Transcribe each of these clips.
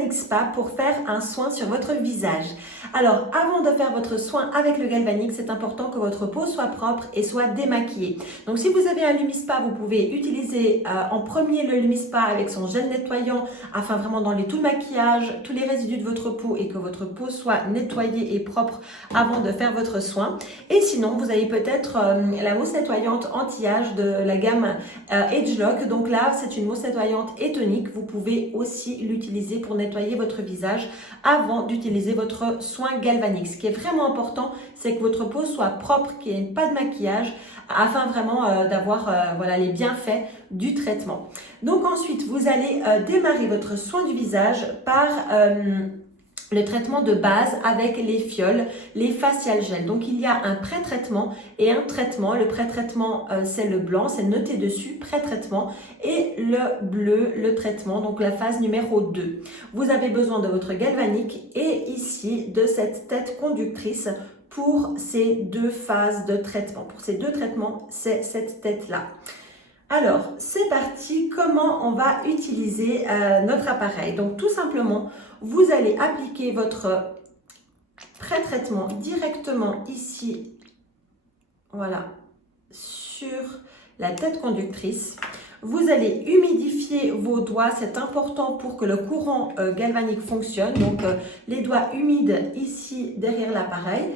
Galvanic Spa pour faire un soin sur votre visage. Alors, avant de faire votre soin avec le Galvanic, c'est important que votre peau soit propre et soit démaquillée. Donc, si vous avez un Lumispa, vous pouvez utiliser en premier le Lumispa avec son gel nettoyant afin vraiment d'enlever tout le maquillage, tous les résidus de votre peau et que votre peau soit nettoyée et propre avant de faire votre soin. Et sinon, vous avez peut-être la mousse nettoyante anti-âge de la gamme Agelock. Donc là, c'est une mousse nettoyante et tonique. Vous pouvez aussi l'utiliser pour nettoyer votre visage avant d'utiliser votre soin galvanique. Ce qui est vraiment important, c'est que votre peau soit propre, qu'il n'y ait pas de maquillage, afin vraiment d'avoir voilà, les bienfaits du traitement. Donc ensuite, vous allez démarrer votre soin du visage par le traitement de base avec les fioles, les facial gel. Donc, il y a un pré-traitement et un traitement. Le pré-traitement, c'est le blanc, c'est noté dessus, pré-traitement. Et le bleu, le traitement, donc la phase numéro 2. Vous avez besoin de votre galvanique et ici de cette tête conductrice pour ces deux phases de traitement. Pour ces deux traitements, c'est cette tête-là. Alors, c'est parti. Comment on va utiliser notre appareil? Donc, tout simplement, vous allez appliquer votre pré-traitement directement ici, voilà, sur la tête conductrice. Vous allez humidifier vos doigts, c'est important pour que le courant galvanique fonctionne. Donc, les doigts humides ici derrière l'appareil.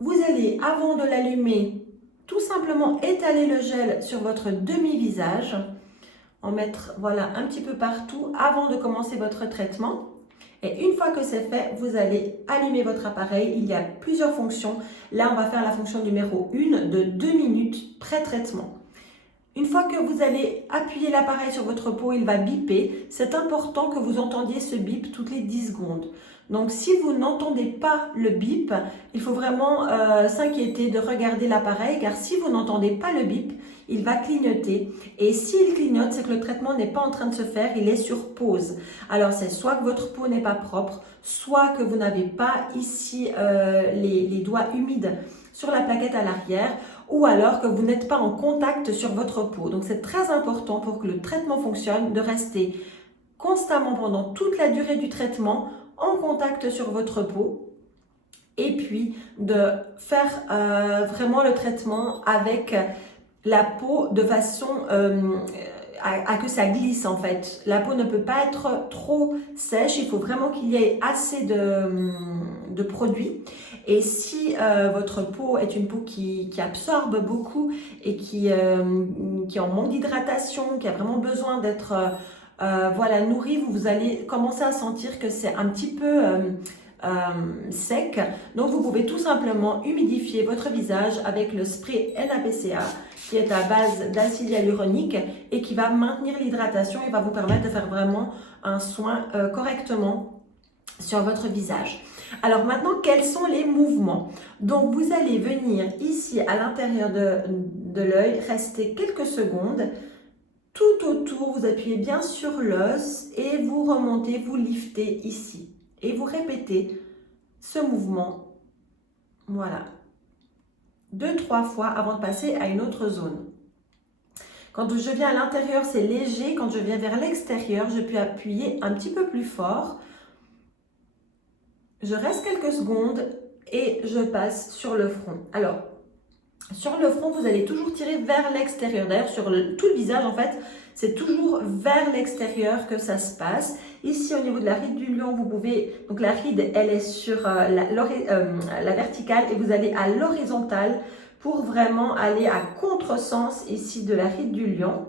Vous allez, avant de l'allumer, tout simplement étaler le gel sur votre demi-visage, en mettre voilà, un petit peu partout avant de commencer votre traitement. Et une fois que c'est fait, vous allez allumer votre appareil. Il y a plusieurs fonctions. Là, on va faire la fonction numéro 1 de 2 minutes pré-traitement. Une fois que vous allez appuyer l'appareil sur votre peau, il va biper. C'est important que vous entendiez ce bip toutes les 10 secondes. Donc, si vous n'entendez pas le bip, il faut vraiment s'inquiéter de regarder l'appareil, car si vous n'entendez pas le bip, il va clignoter. Et s'il clignote, c'est que le traitement n'est pas en train de se faire, il est sur pause. Alors, c'est soit que votre peau n'est pas propre, soit que vous n'avez pas ici les doigts humides sur la plaquette à l'arrière, ou alors que vous n'êtes pas en contact sur votre peau. Donc, c'est très important pour que le traitement fonctionne de rester constamment pendant toute la durée du traitement en contact sur votre peau et puis de faire vraiment le traitement avec la peau de façon à que ça glisse en fait. La peau ne peut pas être trop sèche, il faut vraiment qu'il y ait assez de produit. Et si votre peau est une peau qui absorbe beaucoup et qui est en manque d'hydratation, qui a vraiment besoin d'être voilà, nourrie, vous allez commencer à sentir que c'est un petit peu sec. Donc vous pouvez tout simplement humidifier votre visage avec le spray NAPCA qui est à base d'acide hyaluronique et qui va maintenir l'hydratation et va vous permettre de faire vraiment un soin correctement sur votre visage. Alors maintenant, quels sont les mouvements? Donc vous allez venir ici à l'intérieur de l'œil, rester quelques secondes. Tout autour, vous appuyez bien sur l'os et vous remontez, vous liftez ici. Et vous répétez ce mouvement, voilà, 2-3 fois avant de passer à une autre zone. Quand je viens à l'intérieur, c'est léger. Quand je viens vers l'extérieur, je peux appuyer un petit peu plus fort. Je reste quelques secondes et je passe sur le front. Alors, sur le front, vous allez toujours tirer vers l'extérieur. D'ailleurs, sur tout le visage, en fait, c'est toujours vers l'extérieur que ça se passe. Ici, au niveau de la ride du lion, vous pouvez... Donc, la ride, elle est sur la verticale et vous allez à l'horizontale pour vraiment aller à contresens ici de la ride du lion.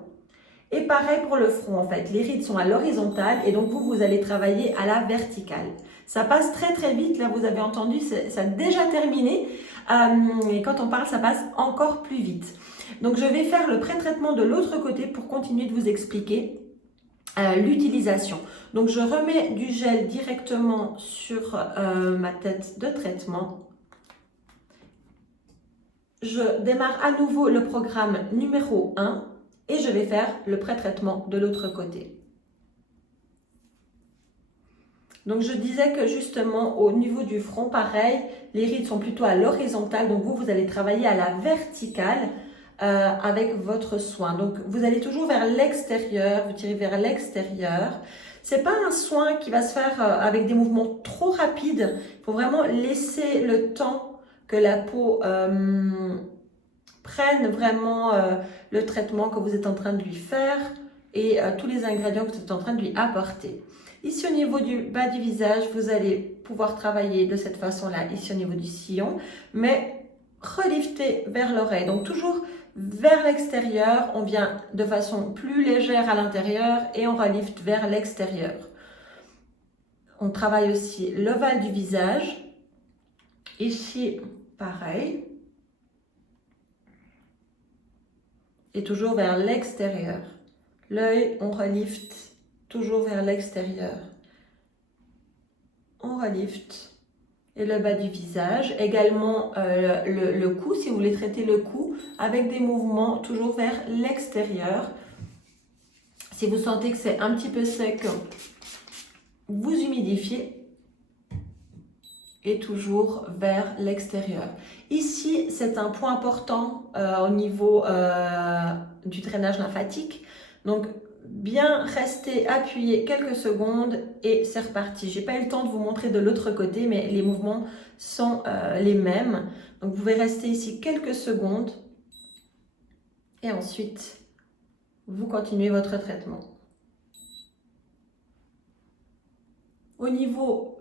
Et pareil pour le front, en fait. Les rides sont à l'horizontale et donc vous allez travailler à la verticale. Ça passe très très vite. Là, vous avez entendu, ça a déjà terminé. Et quand on parle, ça passe encore plus vite. Donc, je vais faire le pré-traitement de l'autre côté pour continuer de vous expliquer l'utilisation. Donc, je remets du gel directement sur ma tête de traitement. Je démarre à nouveau le programme numéro 1 et je vais faire le pré-traitement de l'autre côté. Donc, je disais que justement, au niveau du front, pareil, les rides sont plutôt à l'horizontale. Donc, vous allez travailler à la verticale avec votre soin. Donc, vous allez toujours vers l'extérieur, vous tirez vers l'extérieur. C'est pas un soin qui va se faire avec des mouvements trop rapides. Il faut vraiment laisser le temps que la peau prenne vraiment le traitement que vous êtes en train de lui faire et tous les ingrédients que vous êtes en train de lui apporter. Ici au niveau du bas du visage, vous allez pouvoir travailler de cette façon-là, ici au niveau du sillon, mais relifter vers l'oreille. Donc toujours vers l'extérieur, on vient de façon plus légère à l'intérieur et on relifte vers l'extérieur. On travaille aussi l'ovale du visage. Ici, pareil. Et toujours vers l'extérieur. L'œil, on relifte toujours vers l'extérieur. On relifte. Et le bas du visage. Également le cou, si vous voulez traiter le cou, avec des mouvements toujours vers l'extérieur. Si vous sentez que c'est un petit peu sec, vous humidifiez. Et toujours vers l'extérieur. Ici, c'est un point important au niveau du drainage lymphatique. Donc, bien rester appuyé quelques secondes et c'est reparti. J'ai pas eu le temps de vous montrer de l'autre côté, mais les mouvements sont les mêmes. Donc, vous pouvez rester ici quelques secondes et ensuite, vous continuez votre traitement. Au niveau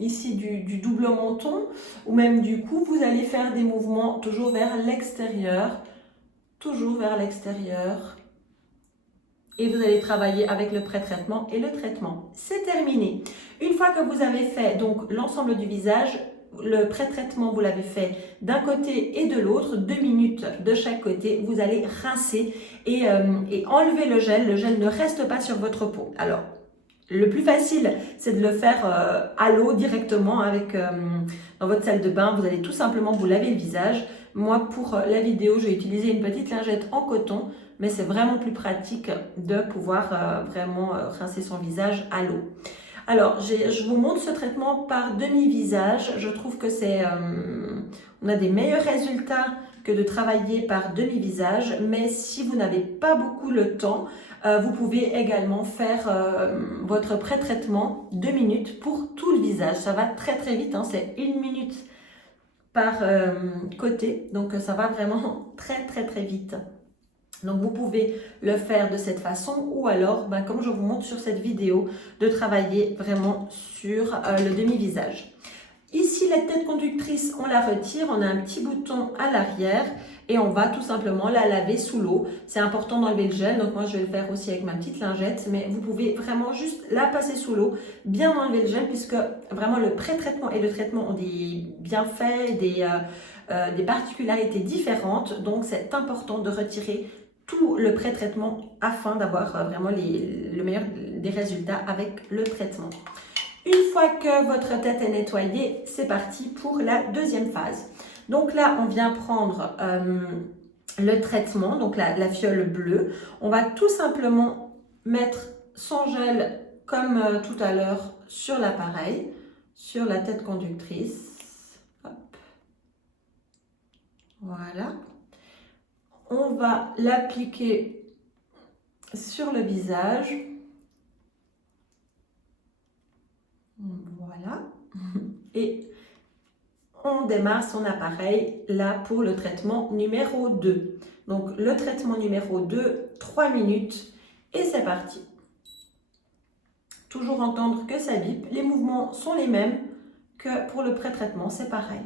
ici du double menton ou même du cou, vous allez faire des mouvements toujours vers l'extérieur, et vous allez travailler avec le pré-traitement et le traitement. C'est terminé. Une fois que vous avez fait donc l'ensemble du visage, le pré-traitement, vous l'avez fait d'un côté et de l'autre, 2 minutes de chaque côté, vous allez rincer et enlever le gel. Le gel ne reste pas sur votre peau. Alors, le plus facile, c'est de le faire à l'eau directement dans votre salle de bain. Vous allez tout simplement vous laver le visage. Moi, pour la vidéo, j'ai utilisé une petite lingette en coton, mais c'est vraiment plus pratique de pouvoir vraiment rincer son visage à l'eau. Alors, je vous montre ce traitement par demi-visage. Je trouve que on a des meilleurs résultats que de travailler par demi-visage, mais si vous n'avez pas beaucoup le temps, vous pouvez également faire votre pré-traitement 2 minutes pour tout le visage. Ça va très très vite, hein, c'est 1 minute par côté, donc ça va vraiment très très très vite. Donc vous pouvez le faire de cette façon ou alors, comme je vous montre sur cette vidéo, de travailler vraiment sur le demi-visage. Ici, la tête conductrice, on la retire, on a un petit bouton à l'arrière et on va tout simplement la laver sous l'eau. C'est important d'enlever le gel, donc moi je vais le faire aussi avec ma petite lingette, mais vous pouvez vraiment juste la passer sous l'eau, bien enlever le gel puisque vraiment le pré-traitement et le traitement ont des bienfaits, des particularités différentes, donc c'est important de retirer tout le pré-traitement afin d'avoir vraiment le meilleur des résultats avec le traitement. Une fois que votre tête est nettoyée, c'est parti pour la deuxième phase. Donc là, on vient prendre le traitement, donc la fiole bleue. On va tout simplement mettre son gel comme tout à l'heure sur l'appareil, sur la tête conductrice. Hop. Voilà. On va l'appliquer sur le visage. Voilà. Et on démarre son appareil là pour le traitement numéro 2. Donc le traitement numéro 2, 3 minutes et c'est parti. Toujours entendre que ça bip. Les mouvements sont les mêmes que pour le pré-traitement, c'est pareil.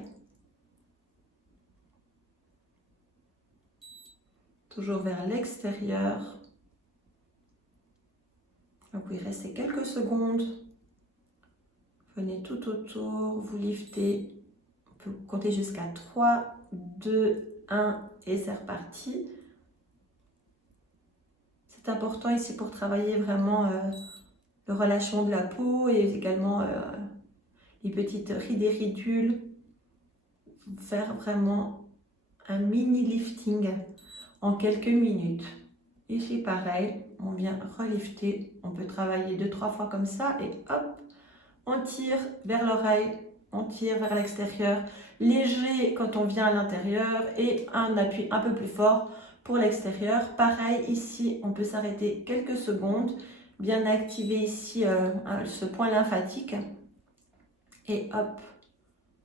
Toujours vers l'extérieur. Vous pouvez rester quelques secondes. Venez tout autour, vous liftez. On peut compter jusqu'à 3, 2, 1 et c'est reparti. C'est important ici pour travailler vraiment le relâchement de la peau et également les petites rides et ridules. Faire vraiment un mini lifting en quelques minutes. Ici pareil, on vient relifter. On peut travailler 2-3 fois comme ça et hop, on tire vers l'oreille, on tire vers l'extérieur. Léger quand on vient à l'intérieur et un appui un peu plus fort pour l'extérieur. Pareil, ici, on peut s'arrêter quelques secondes. bien activer ici ce point lymphatique. Et hop,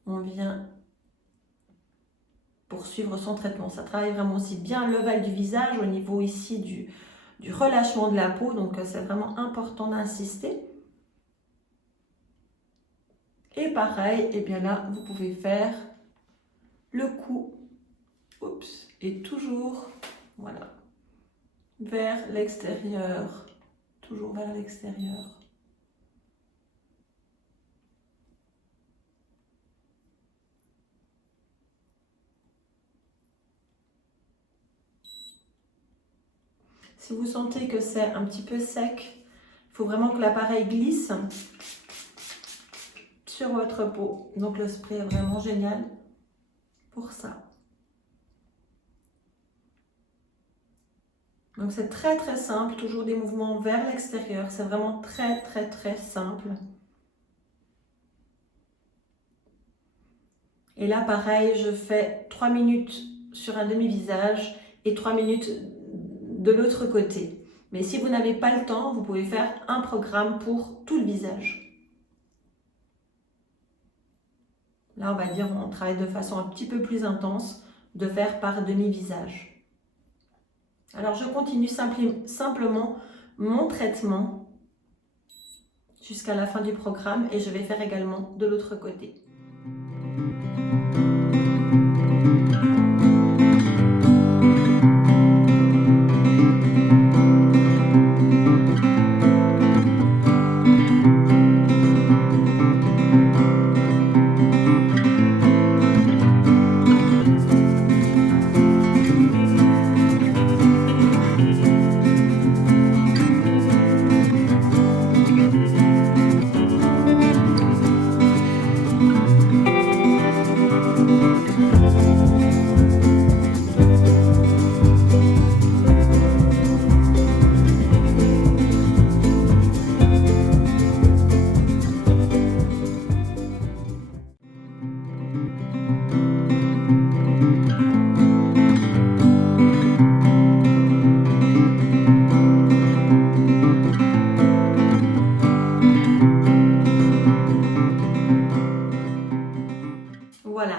on vient poursuivre son traitement. Ça travaille vraiment aussi bien l'ovale du visage au niveau ici du relâchement de la peau. Donc, c'est vraiment important d'insister. Et pareil, et bien là, vous pouvez faire le cou. Oups, et toujours, voilà, vers l'extérieur. Toujours vers l'extérieur. Si vous sentez que c'est un petit peu sec, il faut vraiment que l'appareil glisse sur votre peau. Donc le spray est vraiment génial pour ça. Donc c'est très très simple, toujours des mouvements vers l'extérieur. C'est vraiment très très très simple. Et là pareil, je fais 3 minutes sur un demi-visage et 3 minutes de l'autre côté. Mais si vous n'avez pas le temps, vous pouvez faire un programme pour tout le visage. Là, on va dire, on travaille de façon un petit peu plus intense, de faire par demi-visage. Alors, je continue simplement mon traitement jusqu'à la fin du programme et je vais faire également de l'autre côté. Voilà,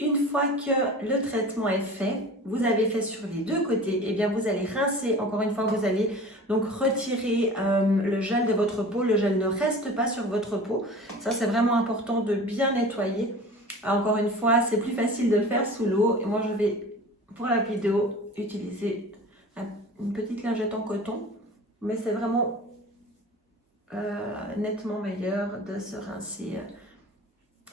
une fois que le traitement est fait, vous avez fait sur les deux côtés, et bien vous allez rincer, encore une fois, vous allez donc retirer le gel de votre peau. Le gel ne reste pas sur votre peau, ça c'est vraiment important de bien nettoyer. Encore une fois, c'est plus facile de le faire sous l'eau, et moi je vais, pour la vidéo, utiliser une petite lingette en coton, mais c'est vraiment nettement meilleur de se rincer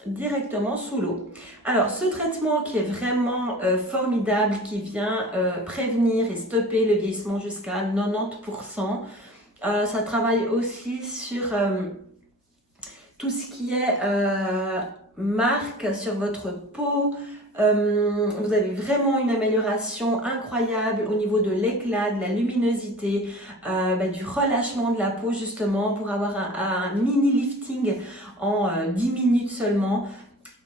directement sous l'eau. Alors, ce traitement qui est vraiment formidable, qui vient prévenir et stopper le vieillissement jusqu'à 90%, ça travaille aussi sur tout ce qui est marque sur votre peau. Vous avez vraiment une amélioration incroyable au niveau de l'éclat, de la luminosité, du relâchement de la peau justement pour avoir un mini lifting en 10 minutes seulement.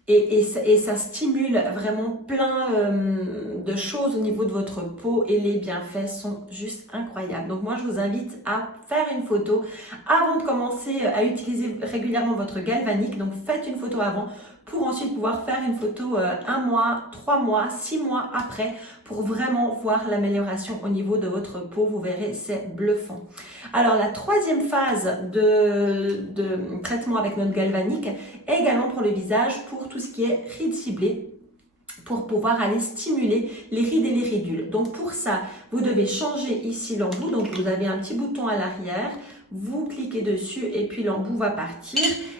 Et ça stimule vraiment plein de choses au niveau de votre peau et les bienfaits sont juste incroyables. Donc moi je vous invite à faire une photo avant de commencer à utiliser régulièrement votre galvanique. Donc faites une photo avant pour ensuite pouvoir faire une photo 1 mois, 3 mois, 6 mois après pour vraiment voir l'amélioration au niveau de votre peau. Vous verrez, c'est bluffant. Alors la troisième phase de traitement avec notre galvanique est également pour le visage, pour tout ce qui est rides ciblées, pour pouvoir aller stimuler les rides et les ridules. Donc pour ça, vous devez changer ici l'embout. Donc vous avez un petit bouton à l'arrière, vous cliquez dessus et puis l'embout va partir.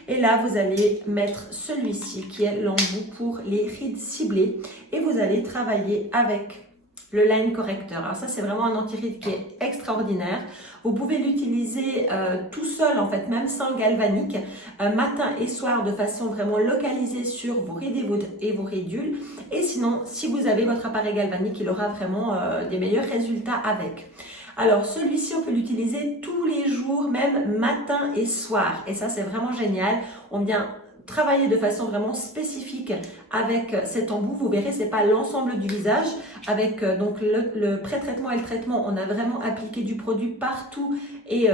Et là, vous allez mettre celui-ci qui est l'embout pour les rides ciblées et vous allez travailler avec le line correcteur. Alors ça, c'est vraiment un anti-ride qui est extraordinaire. Vous pouvez l'utiliser tout seul, en fait, même sans galvanique, matin et soir, de façon vraiment localisée sur vos rides et vos ridules. Et sinon, si vous avez votre appareil galvanique, il aura vraiment des meilleurs résultats avec. Alors, celui-ci, on peut l'utiliser tous les jours, même matin et soir. Et ça, c'est vraiment génial. On vient travailler de façon vraiment spécifique avec cet embout. Vous verrez, c'est pas l'ensemble du visage. Avec donc le pré-traitement et le traitement, on a vraiment appliqué du produit partout et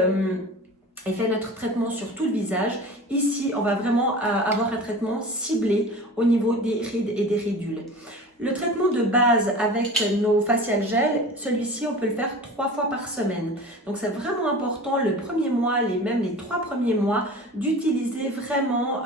fait notre traitement sur tout le visage. Ici, on va vraiment avoir un traitement ciblé au niveau des rides et des ridules. Le traitement de base avec nos facial gel, celui-ci, on peut le faire 3 fois par semaine. Donc, c'est vraiment important le premier mois, même les 3 premiers mois, d'utiliser vraiment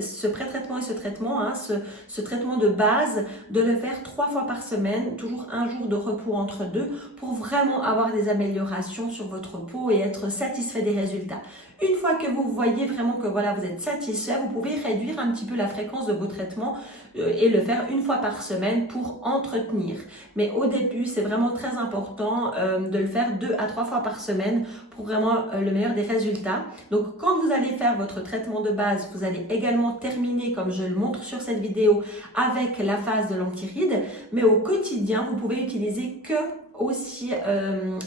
ce pré-traitement et ce traitement, hein, ce traitement de base, de le faire 3 fois par semaine, toujours un jour de repos entre deux, pour vraiment avoir des améliorations sur votre peau et être satisfait des résultats. Une fois que vous voyez vraiment que voilà, vous êtes satisfait, vous pouvez réduire un petit peu la fréquence de vos traitements et le faire 1 fois par semaine pour entretenir. Mais au début, c'est vraiment très important de le faire 2 à 3 fois par semaine pour vraiment le meilleur des résultats. Donc, quand vous allez faire votre traitement de base, vous allez également terminer, comme je le montre sur cette vidéo, avec la phase de l'anti-rides. Mais au quotidien, vous pouvez utiliser que aussi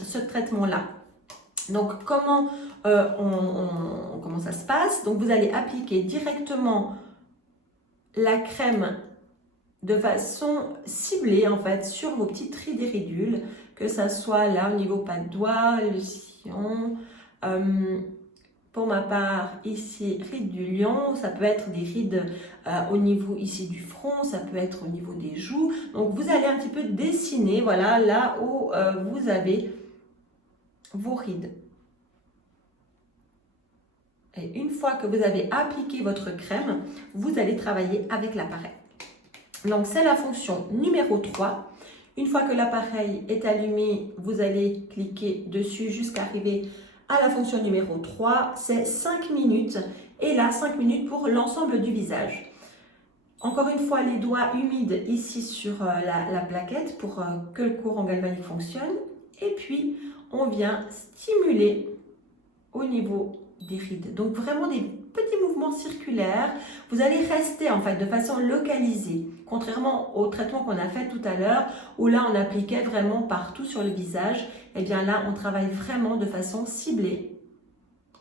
ce traitement-là. Donc, comment ça se passe? Donc, vous allez appliquer directement la crème de façon ciblée, en fait, sur vos petites rides et ridules, que ça soit là au niveau pas de doigt, le sillon. Pour ma part, ici, rides du lion, ça peut être des rides au niveau ici du front, ça peut être au niveau des joues. Donc, vous allez un petit peu dessiner, voilà, là où vous avez vos rides. Et une fois que vous avez appliqué votre crème, vous allez travailler avec l'appareil. Donc, c'est la fonction numéro 3. Une fois que l'appareil est allumé, vous allez cliquer dessus jusqu'à arriver à la fonction numéro 3. C'est 5 minutes. Et là, 5 minutes pour l'ensemble du visage. Encore une fois, les doigts humides ici sur la plaquette pour que le courant galvanique fonctionne. Et puis, on vient stimuler au niveau des rides. Donc, vraiment des petits mouvements circulaires. Vous allez rester en fait de façon localisée. Contrairement au traitement qu'on a fait tout à l'heure, où là, on appliquait vraiment partout sur le visage. Et bien là, on travaille vraiment de façon ciblée.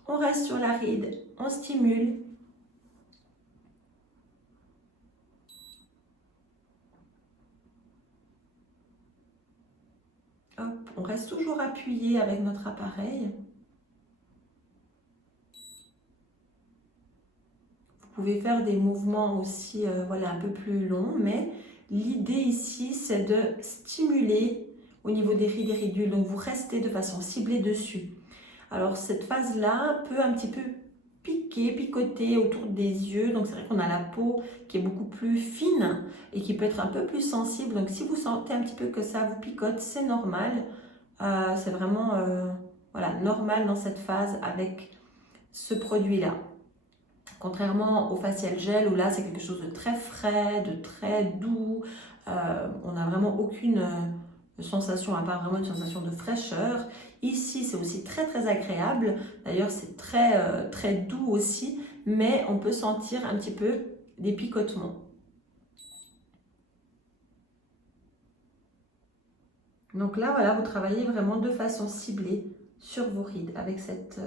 On reste sur la ride, on stimule. Hop, on reste toujours appuyé avec notre appareil. Vous pouvez faire des mouvements aussi voilà, un peu plus longs, mais l'idée ici, c'est de stimuler au niveau des rides et ridules. Donc, vous restez de façon ciblée dessus. Alors, cette phase-là peut un petit peu piquer, picoter autour des yeux. Donc, c'est vrai qu'on a la peau qui est beaucoup plus fine et qui peut être un peu plus sensible. Donc, si vous sentez un petit peu que ça vous picote, c'est normal. C'est vraiment voilà, normal dans cette phase avec ce produit-là. Contrairement au facial gel où là c'est quelque chose de très frais, de très doux, on n'a vraiment aucune sensation, à part vraiment une sensation de fraîcheur. Ici c'est aussi très très agréable, d'ailleurs c'est très doux aussi, mais on peut sentir un petit peu des picotements. Donc là voilà, vous travaillez vraiment de façon ciblée sur vos rides avec cette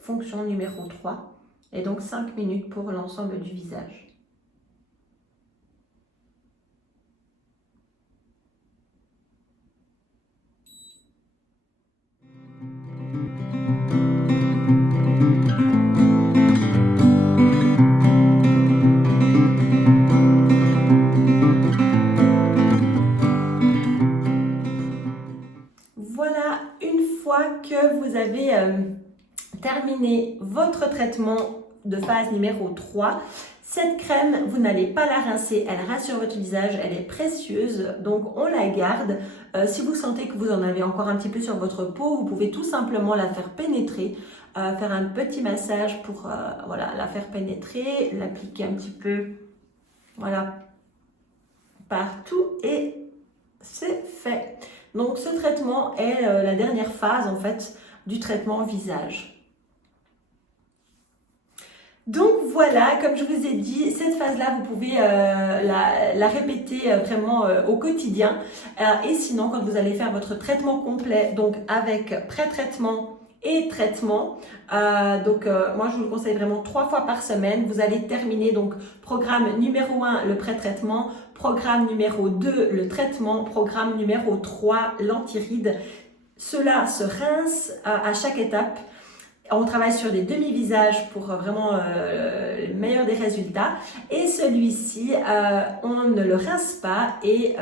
fonction numéro 3. Et donc 5 minutes pour l'ensemble du visage. Voilà, une fois que vous avez terminé votre traitement de phase numéro 3, cette crème, vous n'allez pas la rincer, elle reste sur votre visage, elle est précieuse, donc on la garde. Si vous sentez que vous en avez encore un petit peu sur votre peau, vous pouvez tout simplement la faire pénétrer, faire un petit massage pour voilà, la faire pénétrer, l'appliquer un petit peu voilà, partout et c'est fait. Donc ce traitement est la dernière phase en fait du traitement visage. Donc voilà, comme je vous ai dit, cette phase-là, vous pouvez la répéter vraiment au quotidien. Et sinon, quand vous allez faire votre traitement complet, donc avec pré-traitement et traitement. Moi, je vous le conseille vraiment 3 fois par semaine. Vous allez terminer donc programme numéro 1, le pré-traitement, programme numéro 2, le traitement, programme numéro 3, l'antiride. Cela se rince à chaque étape. On travaille sur des demi-visages pour vraiment le meilleur des résultats. Et celui-ci, on ne le rince pas et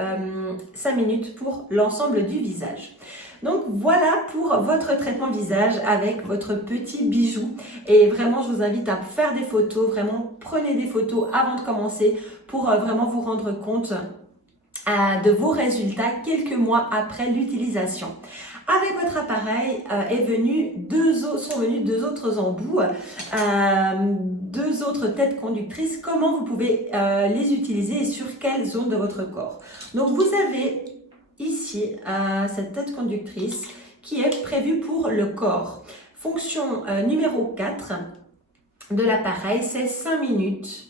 5 minutes pour l'ensemble du visage. Donc voilà pour votre traitement visage avec votre petit bijou. Et vraiment, je vous invite à faire des photos. Vraiment, prenez des photos avant de commencer pour vraiment vous rendre compte de vos résultats quelques mois après l'utilisation. Avec votre appareil sont venus deux autres embouts, deux autres têtes conductrices. Comment vous pouvez les utiliser et sur quelle zone de votre corps? Donc vous avez ici cette tête conductrice qui est prévue pour le corps. Fonction numéro 4 de l'appareil, c'est 5 minutes.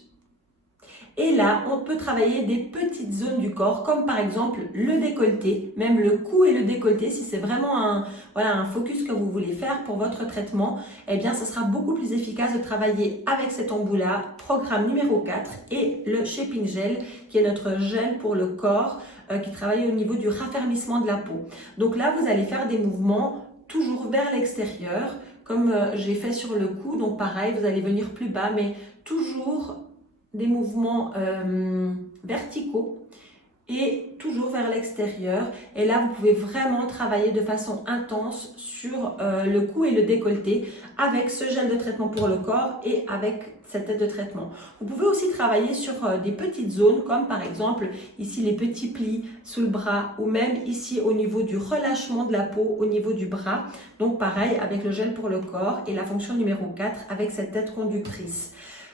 Et là, on peut travailler des petites zones du corps, comme par exemple le décolleté, même le cou et le décolleté. Si c'est vraiment un focus que vous voulez faire pour votre traitement, eh bien, ce sera beaucoup plus efficace de travailler avec cet embout-là, programme numéro 4, et le Shaping Gel, qui est notre gel pour le corps, qui travaille au niveau du raffermissement de la peau. Donc là, vous allez faire des mouvements toujours vers l'extérieur, comme j'ai fait sur le cou. Donc pareil, vous allez venir plus bas, mais toujours des mouvements verticaux et toujours vers l'extérieur. Et là, vous pouvez vraiment travailler de façon intense sur le cou et le décolleté avec ce gel de traitement pour le corps et avec cette tête de traitement. Vous pouvez aussi travailler sur des petites zones comme par exemple ici les petits plis sous le bras ou même ici au niveau du relâchement de la peau au niveau du bras. Donc pareil avec le gel pour le corps et la fonction numéro 4 avec cette tête conductrice.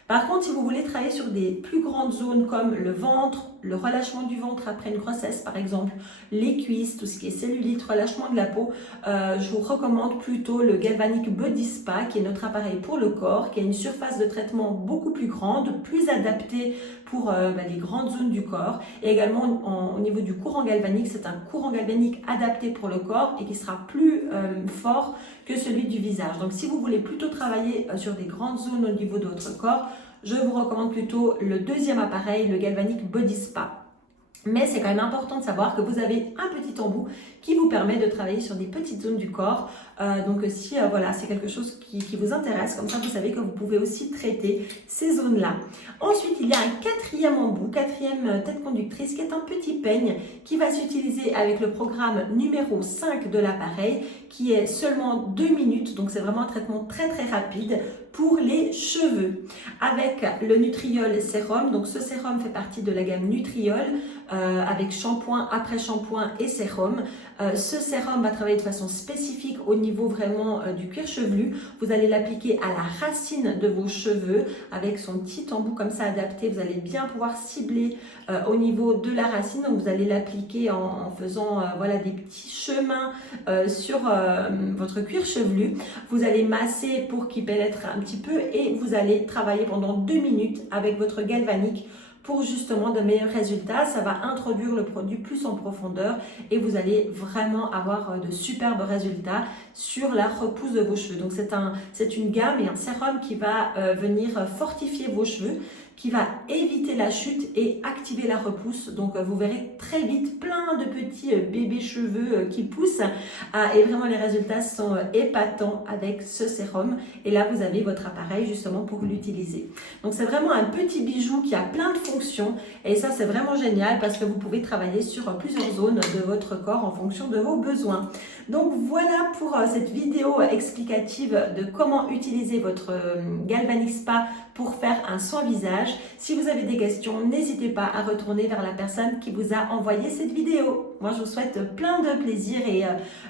Par contre, si vous voulez travailler sur des plus grandes zones comme le ventre, le relâchement du ventre après une grossesse par exemple, les cuisses, tout ce qui est cellulite, relâchement de la peau, je vous recommande plutôt le Galvanic Body Spa qui est notre appareil pour le corps, qui a une surface de traitement beaucoup plus grande, plus adaptée pour les grandes zones du corps. Et également au niveau du courant galvanique, c'est un courant galvanique adapté pour le corps et qui sera plus fort que celui du visage. Donc si vous voulez plutôt travailler sur des grandes zones au niveau de votre corps, je vous recommande plutôt le deuxième appareil, le Galvanic Body Spa. Mais c'est quand même important de savoir que vous avez un petit embout qui vous permet de travailler sur des petites zones du corps. Donc si voilà, c'est quelque chose qui vous intéresse, comme ça vous savez que vous pouvez aussi traiter ces zones-là. Ensuite, il y a un quatrième embout, quatrième tête conductrice qui est un petit peigne qui va s'utiliser avec le programme numéro 5 de l'appareil qui est seulement 2 minutes. Donc c'est vraiment un traitement très très rapide pour les cheveux avec le Nutriol Sérum. Donc ce sérum fait partie de la gamme Nutriol avec shampoing, après shampoing et sérum. Ce sérum va travailler de façon spécifique au niveau vraiment du cuir chevelu. Vous allez l'appliquer à la racine de vos cheveux avec son petit embout comme ça adapté. Vous allez bien pouvoir cibler au niveau de la racine. Donc vous allez l'appliquer en faisant voilà, des petits chemins sur votre cuir chevelu. Vous allez masser pour qu'il pénètre un petit peu et vous allez travailler pendant 2 minutes avec votre galvanique pour justement de meilleurs résultats. Ça va introduire le produit plus en profondeur et vous allez vraiment avoir de superbes résultats sur la repousse de vos cheveux. Donc c'est une gamme et un sérum qui va venir fortifier vos cheveux, qui va éviter la chute et activer la repousse. Donc vous verrez très vite plein de petits bébés cheveux qui poussent et vraiment les résultats sont épatants avec ce sérum. Et là vous avez votre appareil justement pour l'utiliser. Donc c'est vraiment un petit bijou qui a plein de fonctions et ça c'est vraiment génial parce que vous pouvez travailler sur plusieurs zones de votre corps en fonction de vos besoins. Donc voilà pour cette vidéo explicative de comment utiliser votre Galvanic Spa pour faire un soin visage. Si vous avez des questions, n'hésitez pas à retourner vers la personne qui vous a envoyé cette vidéo. Moi, je vous souhaite plein de plaisir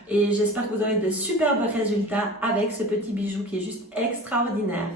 et j'espère que vous aurez de superbes résultats avec ce petit bijou qui est juste extraordinaire.